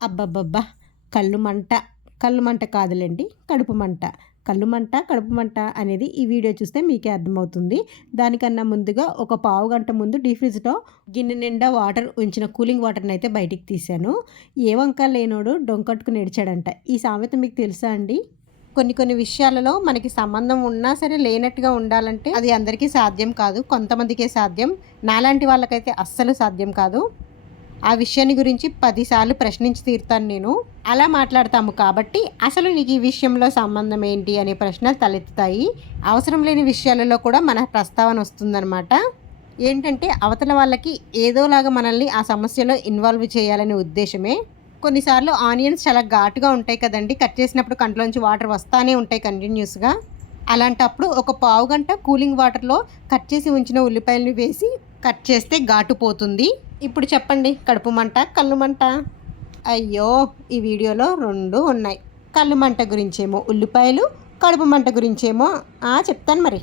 అబ్బబ్బబ్బా. కళ్ళు మంట. కళ్ళు మంట కాదులేండి కడుపు మంట. కళ్ళు మంట కడుపు మంట అనేది ఈ వీడియో చూస్తే మీకే అర్థమవుతుంది. దానికన్నా ముందుగా ఒక పావు గంట ముందు డీ గిన్నె నిండా వాటర్ ఉంచిన కూలింగ్ వాటర్ని అయితే బయటికి తీశాను. ఏ వంక లేనోడు డొంకట్టుకుని నడిచాడంట ఈ సామెత మీకు తెలుసా అండి? కొన్ని కొన్ని విషయాలలో మనకి సంబంధం ఉన్నా సరే లేనట్టుగా ఉండాలంటే అది అందరికీ సాధ్యం కాదు కొంతమందికే సాధ్యం. నాలాంటి వాళ్ళకైతే అస్సలు సాధ్యం కాదు. ఆ విషయాన్ని గురించి పదిసార్లు ప్రశ్నించి తీరుతాను నేను. అలా మాట్లాడతాము కాబట్టి అసలు నీకు ఈ విషయంలో సంబంధం ఏంటి అనే ప్రశ్నలు తలెత్తుతాయి. అవసరం లేని విషయాలలో కూడా మన ప్రస్తావన వస్తుందన్నమాట. ఏంటంటే అవతల వాళ్ళకి ఏదోలాగా మనల్ని ఆ సమస్యలో ఇన్వాల్వ్ చేయాలనే ఉద్దేశమే. కొన్నిసార్లు ఆనియన్స్ చాలా ఘాటుగా ఉంటాయి కదండి. కట్ చేసినప్పుడు కంట్లోంచి వాటర్ వస్తానే ఉంటాయి కంటిన్యూస్గా. అలాంటప్పుడు ఒక పావు గంట కూలింగ్ వాటర్లో కట్ చేసి ఉంచిన ఉల్లిపాయలను వేసి కట్ చేస్తే ఘాటు పోతుంది ఇప్పుడు చెప్పండి కడుపు మంట కళ్ళు మంట? అయ్యో ఈ వీడియోలో రెండు ఉన్నాయి. కళ్ళు మంట గురించేమో ఉల్లిపాయలు కడుపు మంట గురించేమో చెప్తాను మరి.